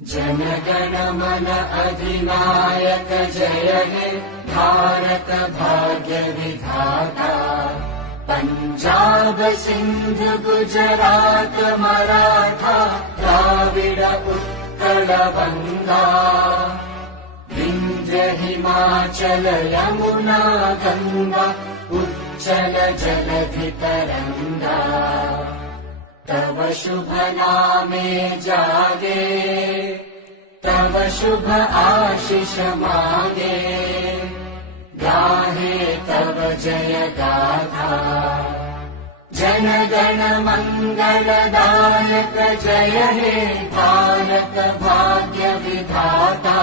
जनगण मन अधिनायक जय हे भारत भाग्य विधाता। पंजाब सिंध गुजरात मराठा द्राविड उत्कल गंगा। विंध्य हिमाचल यमुना गंगा उच्चल जलधि तरंगा। तव शुभ नामे जागे तव शुभ आशीष मागे। गाहे तव जय गाथा जन गण मंगलदायक जय हे भारत भाग्य विधाता।